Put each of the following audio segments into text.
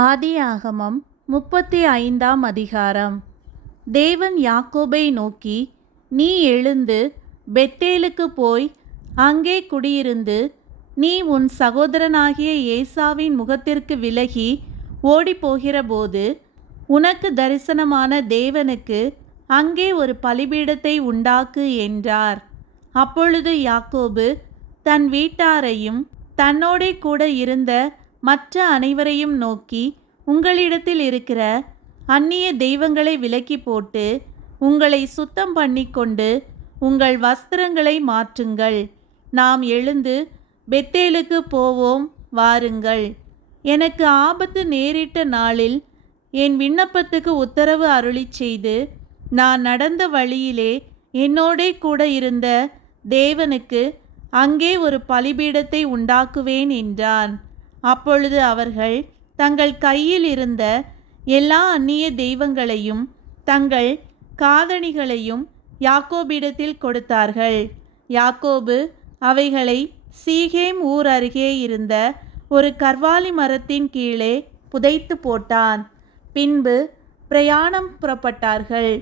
ஆதியாகமம் 35ஆம் அதிகாரம். தேவன் யாக்கோபை நோக்கி, நீ எழுந்து பெத்தேலுக்கு போய் அங்கே குடியிருந்து, நீ உன் சகோதரனாகிய ஏசாவின் முகத்திற்கு விலகி ஓடிப்போகிறபோது உனக்கு தரிசனமான தேவனுக்கு அங்கே ஒரு பலிபீடத்தை உண்டாக்கு என்றார். அப்பொழுது யாக்கோபு தன் வீட்டாரையும் தன்னோடே கூட இருந்த மற்ற அனைவரையும் நோக்கி, உங்களிடத்தில் இருக்கிற அந்நிய தெய்வங்களை விலக்கி போட்டு உங்களை சுத்தம் பண்ணிக்கொண்டு உங்கள் வஸ்திரங்களை மாற்றுங்கள். நாம் எழுந்து பெத்தேலுக்கு போவோம், வாருங்கள். எனக்கு ஆபத்து நேரிட்ட நாளில் என் விண்ணப்பத்துக்கு உத்தரவு அருளிச் செய்து நான் நடந்த வழியிலே என்னோடே கூட இருந்த தேவனுக்கு அங்கே ஒரு பலிபீடத்தை உண்டாக்குவேன் என்றான். அப்பொழுது அவர்கள் தங்கள் கையில் இருந்த எல்லா அந்நிய தெய்வங்களையும் தங்கள் காதணிகளையும் யாக்கோபிடத்தில் கொடுத்தார்கள். யாக்கோபு அவைகளை சீகேம் ஊர் அருகே இருந்த ஒரு கர்வாலி மரத்தின் கீழே புதைத்து போட்டான். பின்பு பிரயாணம் புறப்பட்டார்கள்.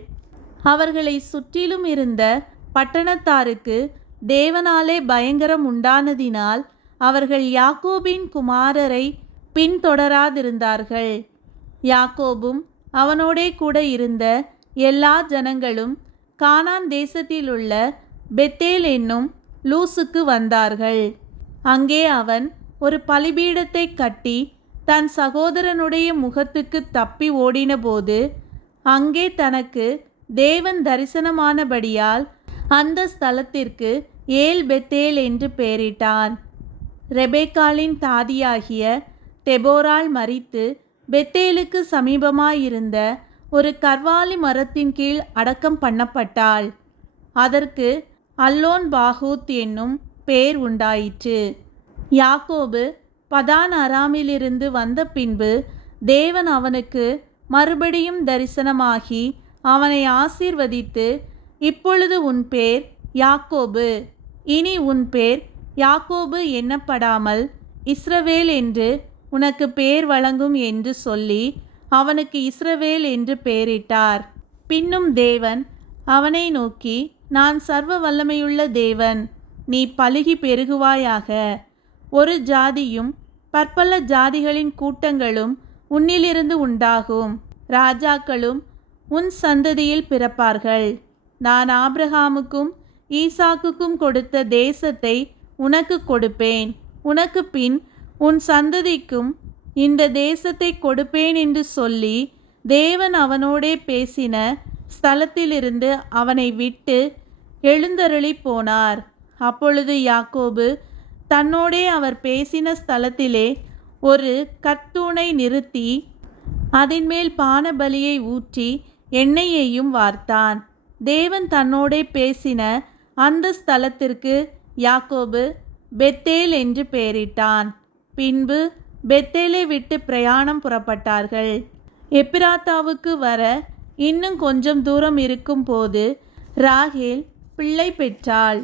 அவர்களை சுற்றிலும் இருந்த பட்டணத்தாருக்கு தேவனாலே பயங்கரம் உண்டானதினால் அவர்கள் யாக்கோபின் குமாரரை பின்தொடராதிருந்தார்கள். யாக்கோபும் அவனோடே கூட இருந்த எல்லா ஜனங்களும் கானான் தேசத்திலுள்ள பெத்தேல் என்னும் லூசுக்கு வந்தார்கள். அங்கே அவன் ஒரு பலிபீடத்தை கட்டி தன் சகோதரனுடைய முகத்துக்கு தப்பி ஓடினபோது அங்கே தனக்கு தேவன் தரிசனமானபடியால் அந்த ஸ்தலத்திற்கு ஏல் பெத்தேல் என்று பெயரிட்டான். ரெபேக்காளின் தாதியாகிய தெபோராள் மரித்து பெத்தேலுக்கு சமீபமாயிருந்த ஒரு கர்வாலி மரத்தின் கீழ் அடக்கம் பண்ணப்பட்டாள். அதற்கு அல்லோன் பாகூத் என்னும் பேர் உண்டாயிற்று. யாக்கோபு பதான் அராமிலிருந்து வந்த பின்பு தேவன் அவனுக்கு மறுபடியும் தரிசனமாகி அவனை ஆசீர்வதித்து, இப்பொழுது உன் பேர் யாக்கோபு, இனி உன் பேர் யாக்கோபு எண்ணப்படாமல் இஸ்ரவேல் என்று உனக்கு பேர் வழங்கும் என்று சொல்லி அவனுக்கு இஸ்ரவேல் என்று பெயரிட்டார். பின்னும் தேவன் அவனை நோக்கி, நான் சர்வ வல்லமையுள்ள தேவன், நீ பலுகி பெருகுவாயாக. ஒரு ஜாதியும் பற்பல ஜாதிகளின் கூட்டங்களும் உன்னிலிருந்து உண்டாகும். ராஜாக்களும் உன் சந்ததியில் பிறப்பார்கள். நான் ஆபிரகாமுக்கும் ஈசாக்குக்கும் கொடுத்த தேசத்தை உனக்கு கொடுப்பேன். உனக்கு பின் உன் சந்ததிக்கும் இந்த தேசத்தை கொடுப்பேன் என்று சொல்லி தேவன் அவனோடே பேசின ஸ்தலத்திலிருந்து அவனை விட்டு எழுந்தருளி போனார். அப்பொழுது யாக்கோபு தன்னோடே அவர் பேசின ஸ்தலத்திலே ஒரு கற்தூணை நிறுத்தி அதின்மேல் பானபலியை ஊற்றி எண்ணெயையும் வார்த்தான். தேவன் தன்னோடே பேசின அந்த ஸ்தலத்திற்கு யாக்கோபு பெத்தேல் என்று பெயரிட்டான். பின்பு பெத்தேலை விட்டு பிரயாணம் புறப்பட்டார்கள். எப்பிராத்தாவுக்கு வர இன்னும் கொஞ்சம் தூரம் இருக்கும் போது ராகேல் பிள்ளை பெற்றாள்.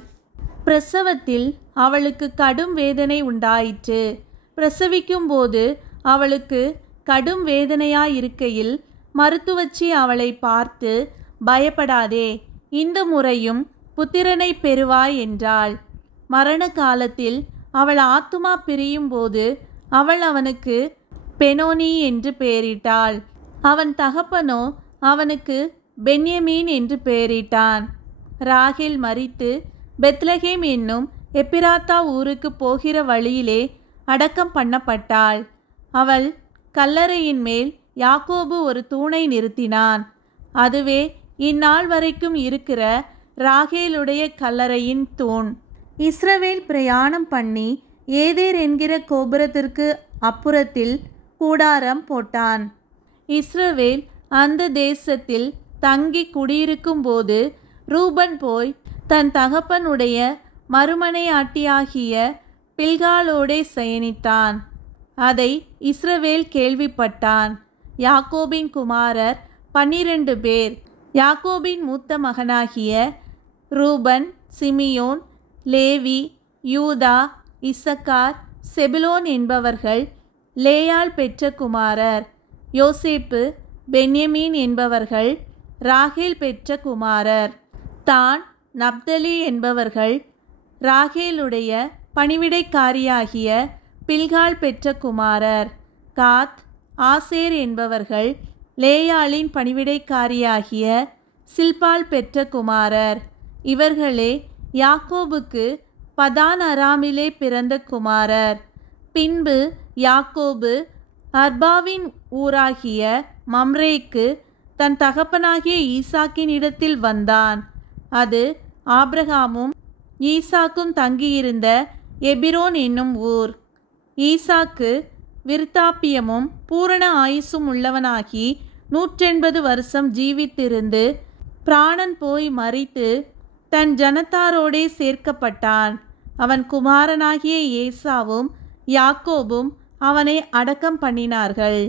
பிரசவத்தில் அவளுக்கு கடும் வேதனை உண்டாயிற்று. பிரசவிக்கும் போது அவளுக்கு கடும் வேதனையாயிருக்கையில் மருத்துவச்சி அவளை பார்த்து, பயப்படாதே, இந்த முறையும் புத்திரனை பெறுவாய் என்றாள். மரண காலத்தில் அவள் ஆத்துமா பிரியும் போது அவள் அவனுக்கு பெனோனி என்று பெயரிட்டாள். அவன் தகப்பனோ அவனுக்கு பென்யமீன் என்று பெயரிட்டான். ராகேல் மரித்து பெத்லகேம் என்னும் எப்பிராத்தா ஊருக்கு போகிற வழியிலே அடக்கம் பண்ணப்பட்டாள். அவள் கல்லறையின் மேல் யாக்கோபு ஒரு தூணை நிறுத்தினான். அதுவே இந்நாள் வரைக்கும் இருக்கிற ராகேலுடைய கல்லறையின் தூண். இஸ்ரவேல் பிரயாணம் பண்ணி ஏதேர் என்கிற கோபுரத்திற்கு அப்புறத்தில் கூடாரம் போட்டான். இஸ்ரவேல் அந்த தேசத்தில் தங்கி குடியிருக்கும் போது ரூபன் போய் தன் தகப்பனுடைய மறுமனையாட்டியாகிய பில்காளோடே சயனித்தான். அதை இஸ்ரவேல் கேள்விப்பட்டான். யாக்கோபின் குமாரர் 12 பேர். யாக்கோபின் மூத்த மகனாகிய ரூபன், சிமியோன், லேவி, யூதா, இசக்கார், செபுலோன் என்பவர்கள் லேயாள் பெற்ற குமாரர். யோசேப்பு, பென்யமீன் என்பவர்கள் ராகேல் பெற்ற குமாரர். தான், நப்தலி என்பவர்கள் ராகேலுடைய பணிவிடைக்காரியாகிய பில்காள் பெற்ற குமாரர். காத், ஆசேர் என்பவர்கள் லேயாளின் பணிவிடைக்காரியாகிய சில்பாள் பெற்ற குமாரர். இவர்களே யாக்கோபுக்கு பதான் அராமிலே பிறந்த குமாரர். பின்பு யாக்கோபு அர்பாவின் ஊராகிய மம்ரேக்கு தன் தகப்பனாகிய ஈசாக்கின் இடத்தில் வந்தான். அது ஆபிரகாமும் ஈசாக்கும் தங்கியிருந்த எபிரோன் என்னும் ஊர். ஈசாக்கு விருத்தாப்பியமும் பூரண ஆயுசும் உள்ளவனாகி 180 வருஷம் ஜீவித்திருந்து பிராணன் போய் மரித்து தன் ஜனத்தாரோடே சேர்க்கப்பட்டான். அவன் குமாரனாகிய ஏசாவும் யாக்கோபும் அவனை அடக்கம் பண்ணினார்கள்.